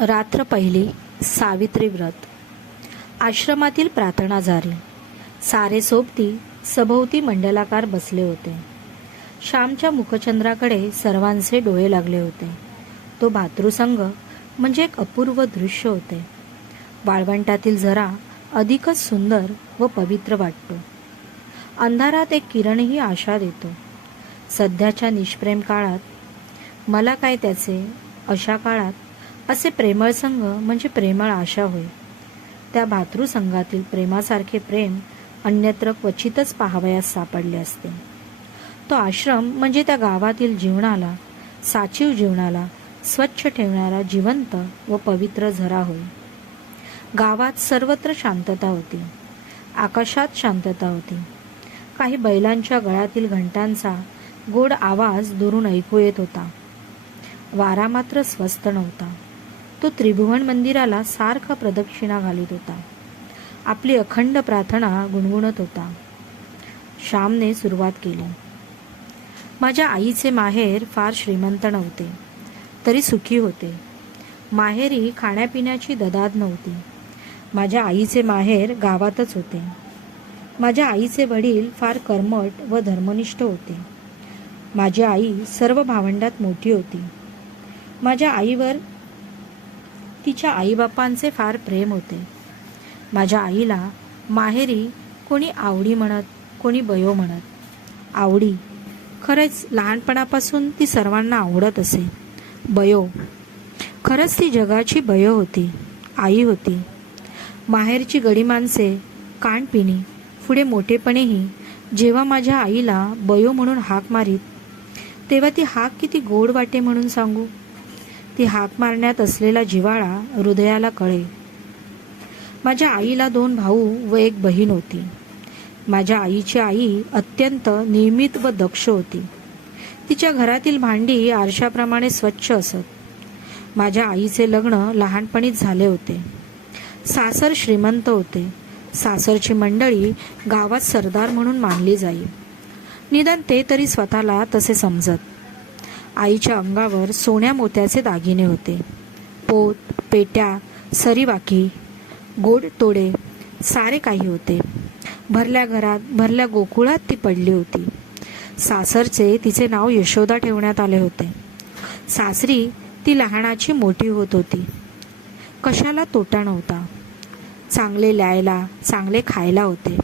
रात्र पहिली सावित्री व्रत. आश्रमातील प्रार्थना झाली सारे सोबती सभोवती मंडलाकार बसले होते. श्यामच्या मुखचंद्राकडे सर्वांचे डोळे लागले होते. तो भातृसंघ म्हणजे एक अपूर्व दृश्य होते. वाळवंटातील झरा अधिकच सुंदर व पवित्र वाटतो. अंधारात एक किरणही आशा देतो. सध्याच्या निष्प्रेम काळात मला काय त्याचे? अशा काळात असे प्रेमळ संघ म्हणजे प्रेमळ आशा होय. त्या भातृसंघातील प्रेमासारखे प्रेम अन्यत्र क्वचितच पाहावयास सापडले असते. तो आश्रम म्हणजे त्या गावातील जीवनाला साचीव जीवनाला स्वच्छ ठेवणारा जिवंत व पवित्र झरा होय. गावात सर्वत्र शांतता होती. आकाशात शांतता होती. काही बैलांच्या गळ्यातील घंटांचा गोड आवाज दुरून ऐकू येत होता. वारा मात्र स्वस्त नव्हता. तो त्रिभुवन मंदिराला सारखा प्रदक्षिणा घालीत होता. आपली अखंड प्रार्थना गुणगुणत होता. श्यामने सुरुवात केली. माझ्या आईचे माहेर फार श्रीमंत नव्हते. तरी सुखी होते. माहेरी खाण्यापिण्याची ददाद नव्हती. माझ्या आईचे माहेर गावातच होते. माझ्या आईचे वडील फार कर्मट व धर्मनिष्ठ होते. माझी आई सर्व भावंडात मोठी होती. माझ्या आईवर तिच्या आईबापांचे फार प्रेम होते. माझ्या आईला माहेरी कोणी आवडी म्हणत कोणी बयो म्हणत. आवडी खरंच लहानपणापासून ती सर्वांना आवडत असे. बयो. खरंच ती जगाची बयो होती आई होती. माहेरची गडी माणसे कानपिणी पुढे मोठेपणेही जेव्हा माझ्या आईला बयो म्हणून हाक मारीत तेव्हा ती हाक किती गोड वाटे म्हणून सांगू? ती हाक मारण्यात असलेला जिवाळा हृदयाला कळे. माझ्या आईला दोन भाऊ व एक बहीण होती. माझ्या आईची आई अत्यंत नियमित व दक्ष होती. तिच्या घरातील भांडी आरशाप्रमाणे स्वच्छ असत. माझ्या आईचे लग्न लहानपणीच झाले होते. सासर श्रीमंत होते. सासरची मंडळी गावात सरदार म्हणून मानली जाई. निदान ते तरी स्वतःला तसे समजत. आईच्या अंगावर सोन्या मोत्याचे दागिने होते. पोत पेट्या सरीवाकी गोड तोडे सारे काही होते. भरल्या घरात भरल्या गोकुळात ती पडली होती. सासरचे तिचे नाव यशोदा ठेवण्यात आले होते. सासरी ती लहानाची मोठी होत होती. कशाला तोटा नव्हता. चांगले ल्यायला चांगले खायला होते.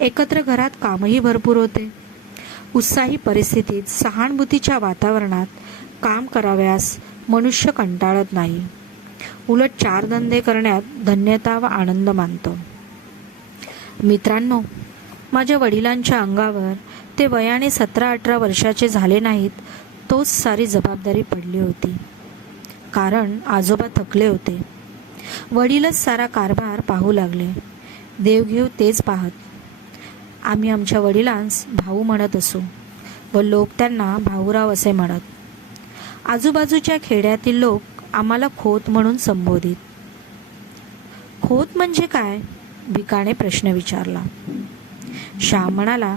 एकत्र घरात कामही भरपूर होते. उत्साही परिस्थितीत सहानुभूतीच्या वातावरणात काम कराव्यास मनुष्य कंटाळत नाही. उलट चार धंदे करण्यात धन्यता व आनंद मानतो. मित्रांनो माझ्या वडिलांच्या अंगावर ते वयाने सतरा अठरा वर्षाचे झाले नाहीत तोच सारी जबाबदारी पडली होती. कारण आजोबा थकले होते. वडीलच सारा कारभार पाहू लागले. देवघेव तेच पाहत आम्ही आमच्या वडिलांस भाऊ म्हणत असू व लोक त्यांना भाऊराव असे म्हणत. आजूबाजूच्या खेड्यातील लोक आम्हाला खोत म्हणून संबोधित. खोत म्हणजे काय? भिकाने प्रश्न विचारला. श्याम म्हणाला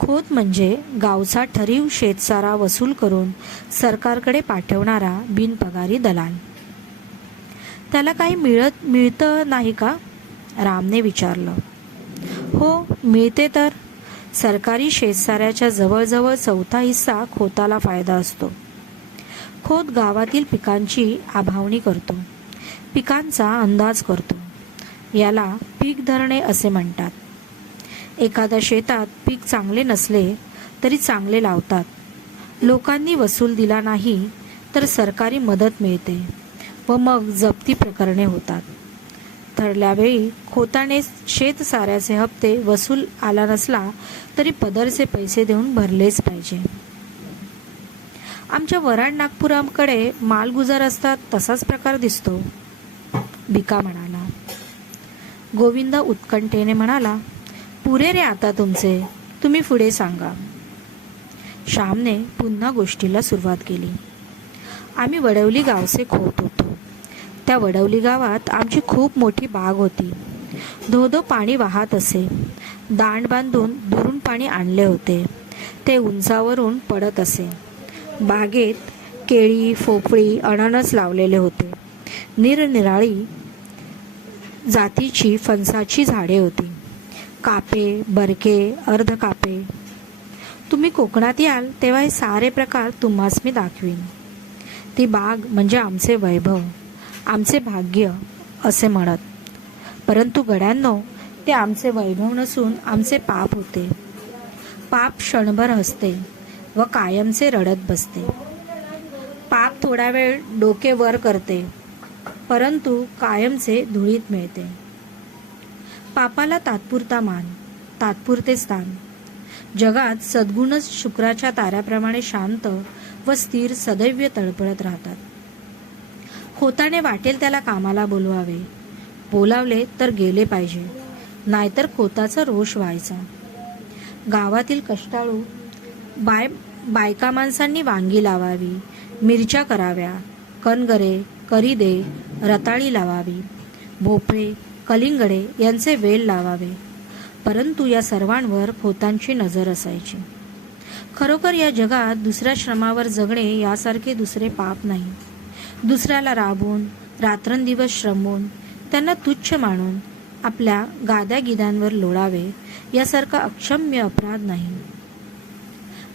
खोत म्हणजे गावचा ठरीव शेतसारा वसूल करून सरकारकडे पाठवणारा बिनपगारी दलाल. त्याला काही मिळत मिळतं नाही का? रामने विचारलं. हो मिळते तर. सरकारी शेतसाऱ्याच्या जवळजवळ चौथा हिस्सा खोताला फायदा असतो. खोत गावातील पिकांची आभावणी करतो. पिकांचा अंदाज करतो. याला पीक धरणे असे म्हणतात. एखाद्या शेतात पीक चांगले नसले तरी चांगले लावतात. लोकांनी वसूल दिला नाही तर सरकारी मदत मिळते व मग जप्ती प्रकरणे होतात. ठरल्यावेळी खोताने शेत साऱ्याचे हप्ते वसूल आला नसला तरी पदरचे पैसे देऊन भरलेच पाहिजे. आमच्या वराड नागपुराकडे मालगुजार असतात तसाच प्रकार दिसतो. भिका म्हणाला. गोविंदा उत्कंठेने म्हणाला पुरे रे आता तुमचे. तुम्ही पुढे सांगा. श्यामने पुन्हा गोष्टीला सुरुवात केली. आम्ही वडवली गावचे खोत होतो. त्या वडवली गावात आमची खूप मोठी बाग होती. धोधो पाणी वाहत असे. दांड बांधून दुरून पाणी आणले होते. ते उंचावरून पडत असे. बागेत केळी फोपळी अननस लावलेले होते. निरनिराळी जातीची फणसाची झाडे होती. कापे बरके अर्ध कापे. तुम्ही कोकणात याल तेव्हा हे सारे प्रकार तुम्हास मी दाखवीन. ती बाग म्हणजे आमचे वैभव. आमचे भाग्य असे म्हणत. परंतु गड्यांनो ते आमचे वैभव नसून आमचे पाप होते. पाप क्षणभर हसते व कायमचे रडत बसते. पाप थोडा वेळ डोके वर करते परंतु कायमचे धुळीत मिळते. पापाला तात्पुरता मान तात्पुरते स्थान. जगात सद्गुणच शुक्राच्या ताऱ्याप्रमाणे शांत व स्थिर सदैव तळपळत राहतात. खोताने वाटेल त्याला कामाला बोलवावे. बोलावले तर गेले पाहिजे. नाहीतर खोताचा रोष व्हायचा. गावातील कष्टाळू बाय बायका माणसांनी वांगी लावावी. मिरच्या कराव्या. कणगरे करीदे रताळी लावावी. भोपळे कलिंगडे यांचे वेल लावावे. परंतु या सर्वांवर खोतांची नजर असायची. खरोखर या जगात दुसऱ्या श्रमावर जगणे यासारखे दुसरे पाप नाही. दुसऱ्याला राबून रात्रंदिवस श्रमून त्यांना तुच्छ मानून आपल्या गाद्या गिद्यांवर लोळावे यासारखा अक्षम्य अपराध नाही.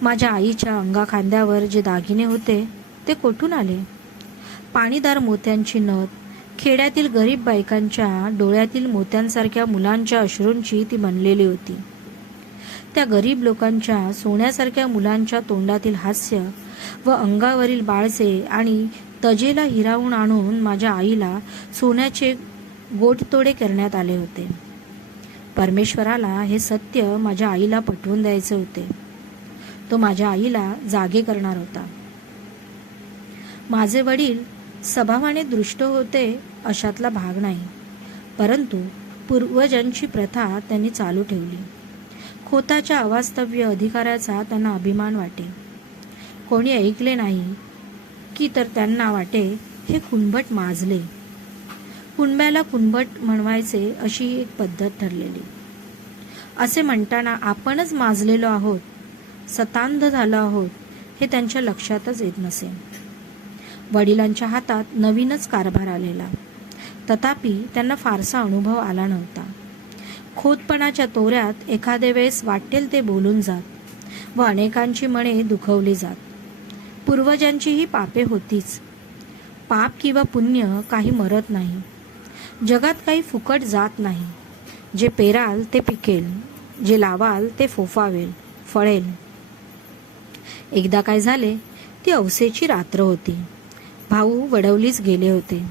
माझ्या आईच्या अंगा खांद्यावर जे दागिने होते ते कोठून आले? पाणीदार मोत्यांची नथ खेड्यातील गरीब बायकांच्या डोळ्यातील मोत्यांसारख्या मुलांच्या अश्रूंची ती बनलेली होती. त्या गरीब लोकांच्या सोन्यासारख्या मुलांच्या तोंडातील हास्य व अंगावरील बाळसे आणि तजेला हिरावून आणून माझ्या आईला सोन्याचे गोटतोडे करण्यात आले होते. परमेश्वराला हे सत्य माझ्या आईला पटवून द्यायचे होते. तो माझ्या आईला जागे करणार होता. माझे वडील स्वभावाने दृष्ट होते अशातला भाग नाही. परंतु पूर्वजांची प्रथा त्यांनी चालू ठेवली. खोताच्या अवास्तव्य अधिकाराचा त्यांना अभिमान वाटे. कोणी ऐकले नाही की तर त्यांना वाटे हे कुंभट माजले. कुंब्याला कुंभट म्हणवायचे अशी एक पद्धत ठरलेली. असे म्हणताना आपणच माजलेलो आहोत सतांध झालो आहोत हे त्यांच्या लक्षातच येत नसे. वडिलांच्या हातात नवीनच कारभार आलेला. तथापि त्यांना फारसा अनुभव आला नव्हता. खोतपणाच्या तोऱ्यात एखादे वेळेस वाटेल ते बोलून जात व अनेकांची मने दुखवली जात. पूर्वजांचीही पापे होतीच. पाप किंवा पुण्य काही मरत नाही. जगात काही फुकट जात नाही. जे पेराल ते पिकेल जे लावाल ते फोफावेल फळेल. एकदा काय झाले ती अवसेची रात्र होती. भाऊ वडवलीच गेले होते.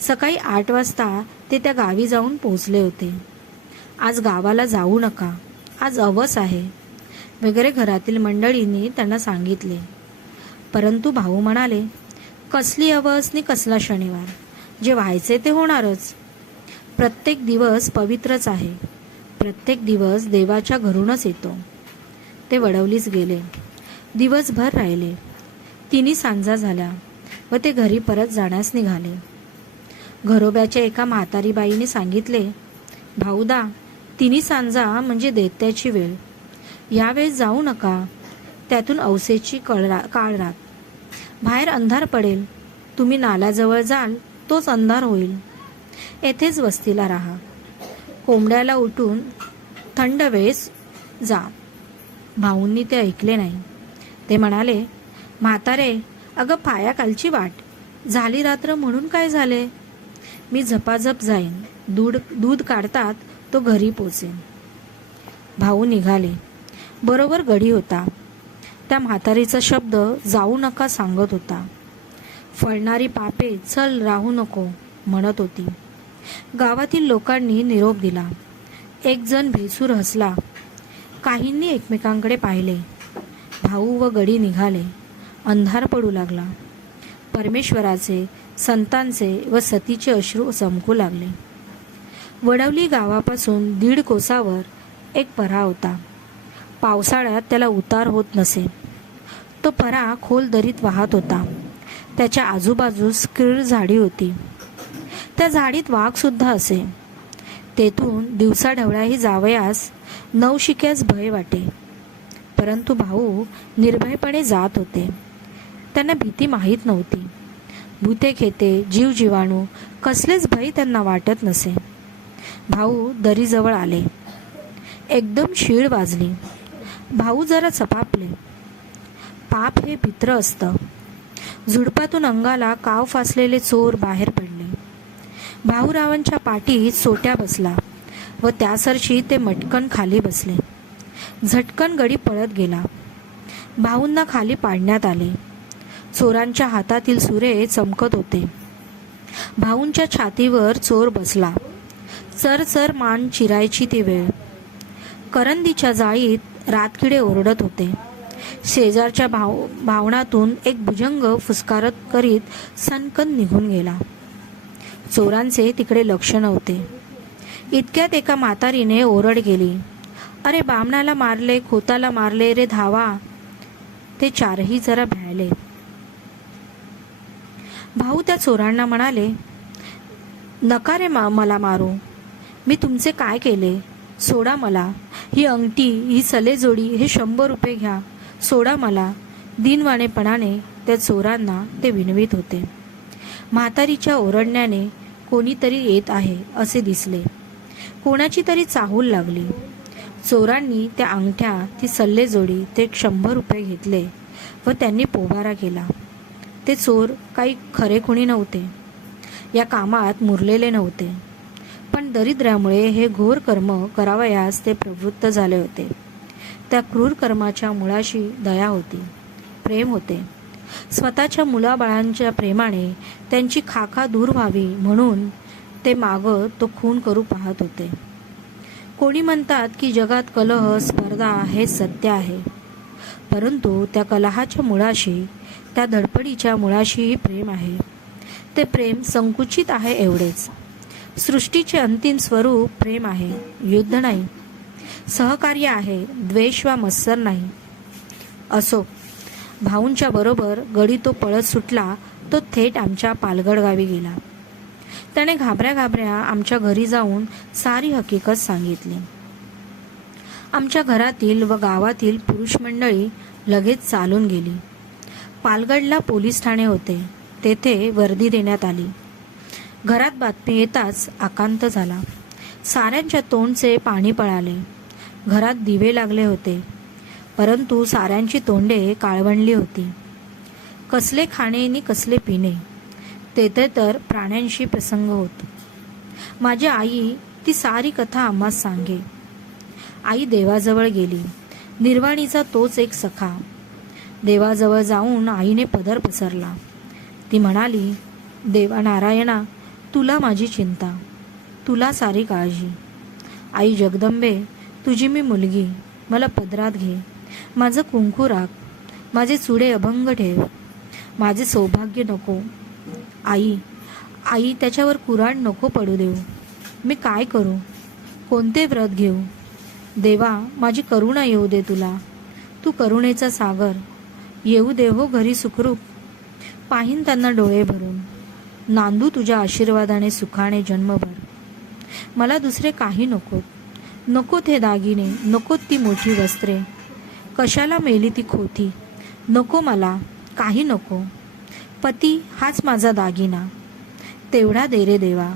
सकाळी आठ वाजता ते त्या गावी जाऊन पोचले होते. आज गावाला जाऊ नका आज अवस आहे. वगैरे घरातील मंडळींनी त्यांना सांगितले. परंतु भाऊ म्हणाले कसली अवस नि कसला शनिवार? जे व्हायचे ते होणारच. प्रत्येक दिवस पवित्रच आहे. प्रत्येक दिवस देवाच्या घरूनच येतो. ते वडवलीच गेले. दिवसभर राहिले. तिन्ही सांजा झाल्या व ते घरी परत जाण्यास निघाले. घरोब्याच्या एका म्हातारी बाईने सांगितले भाऊदा तिन्ही सांजा म्हणजे देत्याची वेळ. यावेळेस जाऊ नका. त्यातून अवसेची कळरा काळ रात बाहेर अंधार पडेल. तुम्ही नाल्याजवळ जाल तोच अंधार होईल. येथेच वस्तीला राहा. कोंबड्याला उठून थंड वेळेस जा. भाऊंनी ते ऐकले नाही. ते म्हणाले म्हातारे अगं पायाखालची वाट. झाली रात्र म्हणून काय झाले? मी झपाझप जाईन. दूध दूध काढतात तो घरी पोचेन. भाऊ निघाले. बरोबर गडी होता. त्या म्हातारीचा शब्द जाऊ नका सांगत होता. फळणारी पापे चल राहू नको म्हणत होती. गावातील लोकांनी निरोप दिला. एक जण भेसूर हसला. काहींनी एकमेकांकडे पाहिले. भाऊ व गडी निघाले. अंधार पडू लागला. परमेश्वराचे संतांचे व सतीचे अश्रू चमकू लागले. वडवली गावापासून दीड कोसावर एक परा होता. पावसाळ्यात त्याला उतार होत नसे. तो परा खोल दरीत वाहत होता. त्याच्या आजूबाजूस किळ झाडी होती. त्या झाडीत वाघ सुद्धा असे. तेथून दिवसाढवळ्याही जावयास नवशिक्यास भय वाटे. परंतु भाऊ निर्भयपणे जात होते. त्यांना भीती माहीत नव्हती. भूते खेते जीव जीवाणू कसलेच भय त्यांना वाटत नसे. भाऊ दरीजवळ आले. एकदम शीळ वाजली. भाऊ जरा चपापले. पाप हे भित्र असतं. झुडपातून अंगाला काव फासलेले चोर बाहेर पडले. भाऊरावांच्या पाठीत सोट्या बसला व त्यासरशी ते मटकन खाली बसले. झटकन गडी पळत गेला. भाऊंना खाली पाडण्यात आले. चोरांच्या हातातील सुरे चमकत होते. भाऊंच्या छातीवर चोर बसला. चर चर मान चिरायची ती वेळ. करंदीच्या जाळीत रातकिडे ओरडत होते. शेजारच्या भाव भावनातून एक भुजंग फुसकारत करीत सनकन निघून गेला. चोरांचे तिकडे लक्ष नव्हते. इतक्यात एका म्हातारीने ओरड गेली अरे बामणाला मारले खोताला मारले रे धावा. ते चारही जरा भ्यायले. भाऊ त्या चोरांना म्हणाले नका रे मा मला मारू. मी तुमचे काय केले? सोडा मला. ही अंगठी ही सलेजोडी हे शंभर रुपये घ्या. सोडा मला. दिनवाणेपणाने त्या चोरांना ते विनवित होते. म्हातारीच्या ओरडण्याने कोणीतरी येत आहे असे दिसले. कोणाची तरी चाहूल लागली. चोरांनी त्या अंगठ्या ती सल्लेजोडी ते शंभर रुपये घेतले व त्यांनी पोबारा केला. ते चोर काही खरे खुणी नव्हते. या कामात मुरलेले नव्हते. पण दरिद्र्यामुळे हे घोर कर्म करावयास ते प्रवृत्त झाले होते. त्या क्रूर कर्माच्या मुळाशी दया होती. प्रेम होते. स्वतःच्या मुलाबाळांच्या प्रेमाने त्यांची खाखा दूर व्हावी म्हणून ते मागं तो खून करू पाहत होते. कोणी म्हणतात की जगात कलह स्पर्धा हे सत्य आहे. परंतु त्या कलहाच्या मुळाशी त्या धडपडीच्या मुळाशीही प्रेम आहे. ते प्रेम संकुचित आहे एवढेच. सृष्टीचे अंतिम स्वरूप प्रेम आहे युद्ध नाही सहकार्य आहे द्वेष वा मत्सर नाही. असो भाऊंच्या बरोबर गडी तो पळत सुटला तो थेट आमच्या पालगड गावी गेला. त्याने घाबऱ्या घाबऱ्या आमच्या घरी जाऊन सारी हकीकत सांगितली. आमच्या घरातील व गावातील पुरुष मंडळी लगेच चालून गेली. पालगडला पोलीस ठाणे होते तेथे वर्दी देण्यात आली. घरात बातमी येताच आकांत झाला. साऱ्यांच्या तोंडचे पाणी पळाले. घरात दिवे लागले होते. परंतु साऱ्यांची तोंडे काळवणली होती. कसले खाणे नि कसले पिणे तेथे तर प्राण्यांशी प्रसंग होत. माझी आई ती सारी कथा आम्हास सांगे. आई देवाजवळ गेली. निर्वाणीचा तोच एक सखा. देवाजवळ जाऊन आईने पदर पसरला. ती म्हणाली देवा नारायणा तुला माझी चिंता. तुला सारी काळजी. आई जगदंबे तुझी मी मुलगी. मला पदरात घे. माझं कुंकू राख. माझे चुडे अभंग ठेव. माझे सौभाग्य नको. आई आई त्याच्यावर कुराड नको पडू देऊ. मी काय करू? कोणते व्रत घेऊ? देवा माझी करुणा येऊ दे तुला. तू करुणेचा सागर. येऊ दे हो घरी सुखरूप. पाहीन त्यांना डोळे भरून. नांदू तुझ्या आशीर्वादाने सुखाने जन्मभर. मला दुसरे काही नकोत नकोत हे दागिने नकोत ती मोठी वस्त्रे. कशाला मेली ती खोती? नको मला काही नको. पती हाच माझा दागिना. तेवढा दे रे देवा.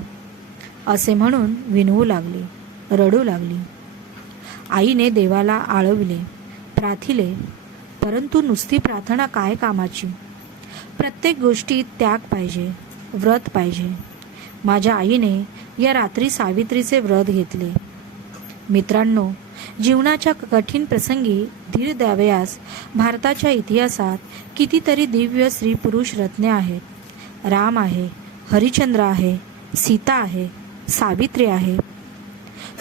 असे म्हणून विनवू लागली रडू लागली. आईने देवाला आळविले प्राथिले परंतु नुसती प्रार्थना काय कामाची? प्रत्येक गोष्टीत त्याग पाहिजे. व्रत पाहिजे. माझ्या आईने या रात्री सावित्रीचे व्रत घेतले. मित्रांनो जीवनाच्या कठीण प्रसंगी धीर द्यावयास भारताच्या इतिहासात कितीतरी दिव्य स्त्री पुरुष रत्ने आहेत. राम आहे हरिचंद्र आहे सीता आहे सावित्री आहे.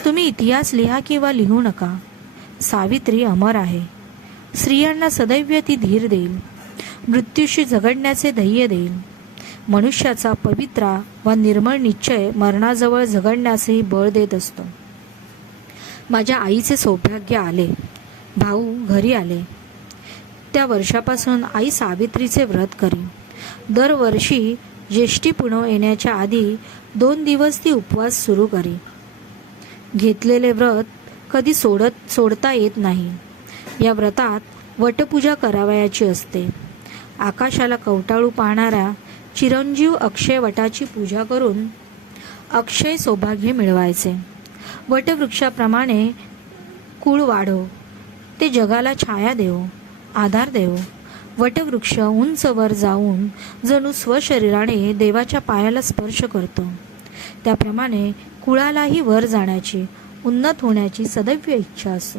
तुम्ही इतिहास लिहा किंवा लिहू नका. सावित्री अमर आहे. स्त्रियांना सदैव ती धीर देईल. मृत्यूशी झगडण्याचे ध्येय देईल. मनुष्याचा पवित्रा व निर्मळ निश्चय मरणाजवळ झगडण्यासही बळ देत असतो. माझ्या आईचे सौभाग्य आले. भाऊ घरी आले. त्या वर्षापासून आई सावित्रीचे व्रत करी. दरवर्षी ज्येष्ठी पुणव येण्याच्या आधी दोन दिवस ती उपवास सुरू करी. घेतलेले व्रत कधी सोडत सोडता येत नाही. या व्रतात वटपूजा करावयाची असते. आकाशाला कवटाळू पाहणाऱ्या चिरंजीव अक्षय वटाची पूजा करून अक्षय सौभाग्य मिळवायचे. वटवृक्षाप्रमाणे कुळ वाढो. ते जगाला छाया देव आधार देव. वटवृक्ष उंच वर जाऊन जणू स्वशरीराने देवाच्या पायाला स्पर्श करतो. त्याप्रमाणे कुळालाही वर जाण्याची उन्नत होण्याची सदैव इच्छा असो.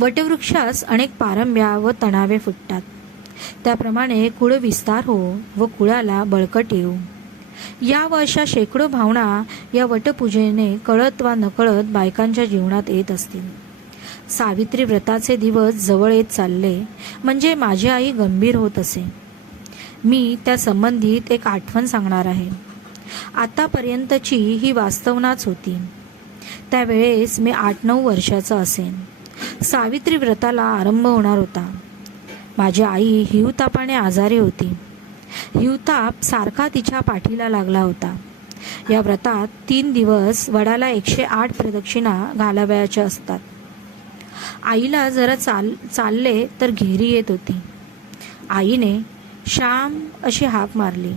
वटवृक्षास अनेक पारंब्या व तणावे फुटतात. त्याप्रमाणे कुळ विस्तार हो व कुळाला बळकट येऊ. या व अशा शेकडो भावना या वटपूजेने कळत वा नकळत बायकांच्या जीवनात येत असतील. सावित्री व्रताचे दिवस जवळ येत चालले म्हणजे माझी आई गंभीर होत असे. मी त्या संबंधित एक आठवण सांगणार आहे. आतापर्यंतची ही वास्तवनाच होती. त्यावेळेस मी आठ नऊ वर्षाचा असेन. सावित्री व्रताला आरंभ होणार होता. माझी आई हिवतापाने आजारी होती. हिवताप सारखा तिच्या पाठीला लागला होता. या व्रतात तीन दिवस वडाला एकशे आठ प्रदक्षिणा घालावयाच्या असतात. आईला जरा चाल चालले तर घेरी येत होती. आईने श्याम अशी हाक मारली.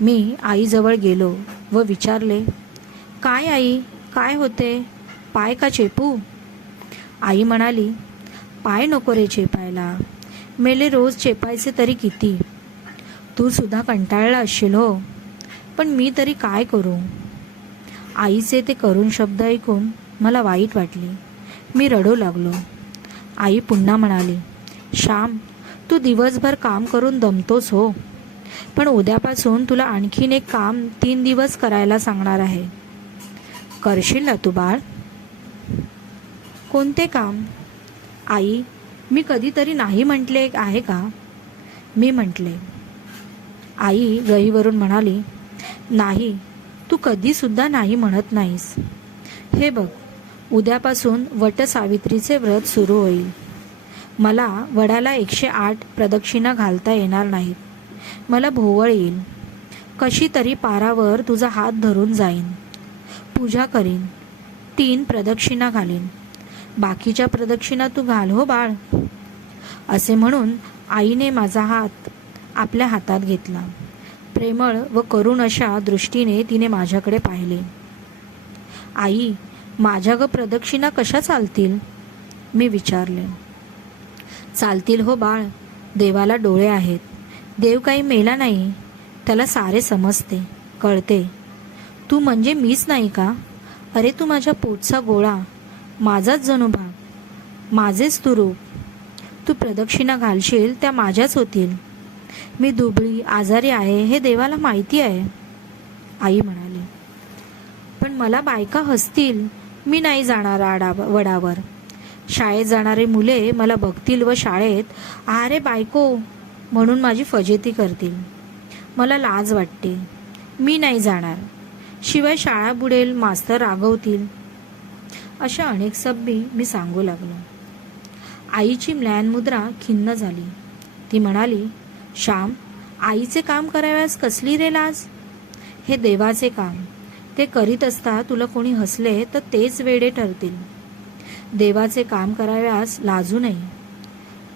मी आईजवळ गेलो व विचारले काय आई? काय होते? पाय का चेपू? आई म्हणाली पाय नको रे चेपायला. मेले रोज चेपायचे तरी किती? तू सुद्धा कंटाळला असशील हो. पण मी तरी काय करू? आईचे ते करून शब्द ऐकून मला वाईट वाटली. मी रडू लागलो. आई पुन्हा म्हणाली श्याम तू दिवसभर काम करून दमतोस हो. पण उद्यापासून तुला आणखीन एक काम तीन दिवस करायला सांगणार आहे. करशील ना तू बाळ? कोणते काम? आई मी कधीतरी नाही म्हटले आहे का? मी म्हटले आई गहीवरून म्हणाली नाही तू कधीसुद्धा नाही म्हणत नाहीस. हे बघ उद्यापासून वट सावित्रीचे व्रत सुरू होईल. मला वडाला एकशे आठ प्रदक्षिणा घालता येणार नाहीत. मला भोवळ येईल. कशी तरी पारावर तुझा हात धरून जाईन. पूजा करीन. तीन प्रदक्षिणा घालीन. बाकीच्या प्रदक्षिणा तू घाल हो बाळ. असे म्हणून आईने माझा हात आपल्या हातात घेतला. प्रेमळ व करुण अशा दृष्टीने तिने माझ्याकडे पाहिले. आई माझ्या ग प्रदक्षिणा कशा चालतील? मी विचारले. चालतील हो बाळ देवाला डोळे आहेत. देव काही मेला नाही त्याला सारे समजते कळते. तू म्हणजे मीच नाही का? अरे तू माझ्या पोटचा गोळा माझाच जणू भाग माझेच तू रूप तू प्रदक्षिणा घालशील त्या माझ्याच होतील. मी दुबळी आजारी आहे हे देवाला माहिती आहे. आई म्हणाली पण मला बायका हसतील. मी नाही जाणार आडा वडावर. शाळेत जाणारी मुले मला बघतील व शाळेत आरे बायको म्हणून माझी फजेती करतील. मला लाज वाटते. मी नाही जाणार. शिवाय शाळा बुडेल मास्तर रागवतील. अशा अनेक सब्बी मी सांगू लागलो. आईची म्लॅन मुद्रा खिन्न झाली. ती म्हणाली श्याम आईचे काम कराव्यास कसली रे लाज हे देवाचे काम. ते करीत असता तुला कोणी हसले तर तेच वेडे ठरतील. देवाचे काम कराव्यास लाजू नये.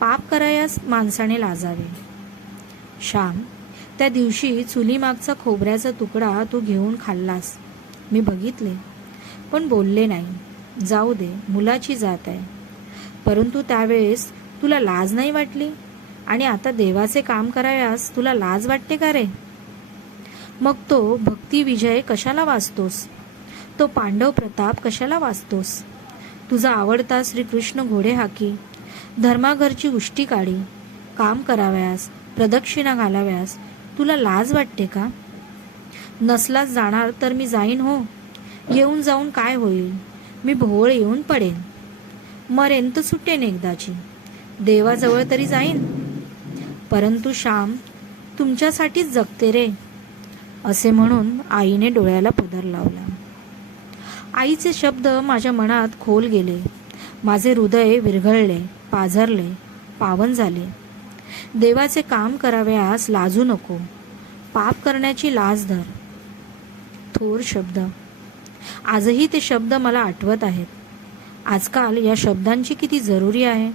पाप करायास माणसाने लाजावे. श्याम त्या दिवशी चुलीमागचा खोबऱ्याचा तुकडा तू घेऊन खाल्लास. मी बघितले. पण बोलले नाही. जाऊ दे मुलाची जात आहे. परंतु त्यावेळेस तुला लाज नाही वाटली? आणि आता देवाचे काम कराव्यास तुला लाज वाटते का रे? मग तो भक्ती विजय कशाला वाचतोस? तो पांडव प्रताप कशाला वाचतोस? तुझा आवडता श्रीकृष्ण घोडे हाकी धर्माघरची उष्टी काढी काम कराव्यास प्रदक्षिणा घालाव्यास तुला लाज वाटते का? नसलाच जाणार तर मी जाईन हो. येऊन जाऊन काय होईल? मी भोवळ येऊन पडेन. मरेन तर सुटेन एकदाची. देवाजवळ तरी जाईन. परंतु श्याम तुमच्यासाठीच जगते रे असे म्हणून आईने डोळ्याला पदर लावला. आईचे शब्द माझ्या मनात खोल गेले. माझे हृदय विरघळले पाझरले पावन झाले. देवाचे काम करावयास लाजू नको. पाप करण्याची लाज धर. थोर शब्द. आजही ते शब्द मला आठवत आहेत. आजकाल या शब्दांची किती जरुरी आहे?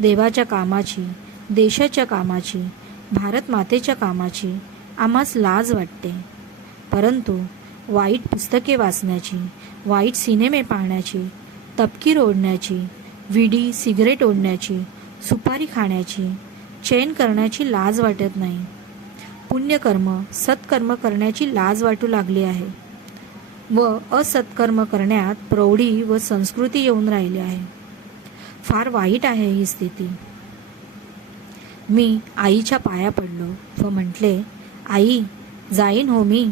देवाच्या कामाची देशाच्या कामाची भारत मातेच्या कामाची आम्हास लाज वाटते. परंतु वाईट पुस्तके वाचण्याची वाईट सिनेमे पाहण्याची तपकीर ओढण्याची विडी सिगरेट ओढण्याची सुपारी खाण्याची चैन करण्याची लाज वाटत नाही. पुण्यकर्म सत्कर्म करण्याची लाज वाटू लागली आहे. व असत्कर्म करण्यात प्रौढी व संस्कृती येऊन राहिली आहे. फार वाईट आहे ही स्थिती. मी आईच्या पाया पडलो व म्हटले आई जाईन हो मी.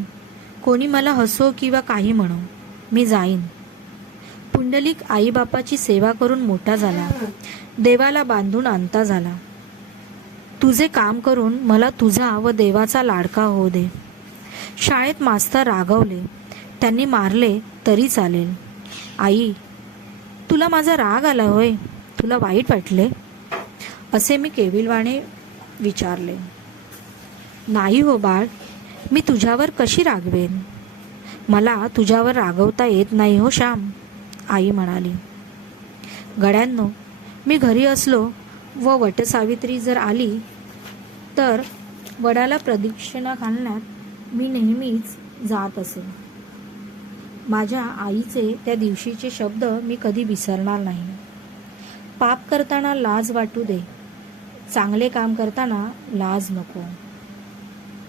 कोणी मला हसो किंवा काही म्हणो मी जाईन. पुंडलिक आईबापाची सेवा करून मोठा झाला. देवाला बांधून आणता झाला. तुझे काम करून मला तुझा व देवाचा लाडका होऊ दे. शाळेत मास्तर रागवले. त्यांनी मारले तरी चालेल. आई तुला माझा राग आला होय? तुला वाईट वाटले? असे मी केविलवाणे विचारले. नाही हो बाळ मी तुझ्यावर कशी रागवेन? मला तुझ्यावर रागवता येत नाही हो श्याम आई म्हणाली. गड्यांनो मी घरी असलो व वटसावित्री जर आली तर वडाला प्रदक्षिणा घालण्यात मी नेहमीच जात असे. माझ्या आईचे त्या दिवशीचे शब्द मी कधी विसरणार नाही. पाप करताना लाज वाटू दे. चांगले काम करताना लाज नको.